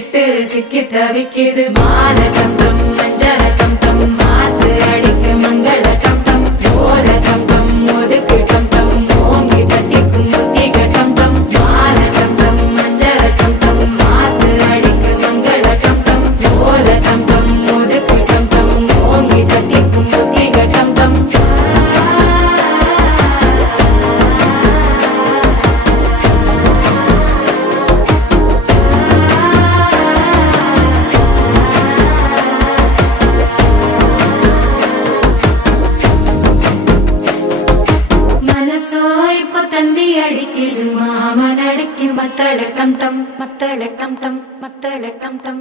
விட்டு சிக்கி தவிக்குது மாலை டம் டம் மஞ்சள டம் டம் மாத்து அடிக்க மங்கள டம் டம் ஓல டம் டம் ஒதுக்கு டம் டம் ஓங்கி தட்டிக்கும் புத்திக டம் டம் மாலை டம் டம் மஞ்சள டம் டம் மாத்து அடிக்க மங்கள டம் டம் ஓல டம் டம் ஒதுக்கு டம் டம் ஓங்கி தட்டிக்கும் புத்திக டம் டம் தந்தி அடிக்குது மாமன் அடிக்கு மத்தள டம் டம் மத்தள டம் டம் மத்தள டம் டம்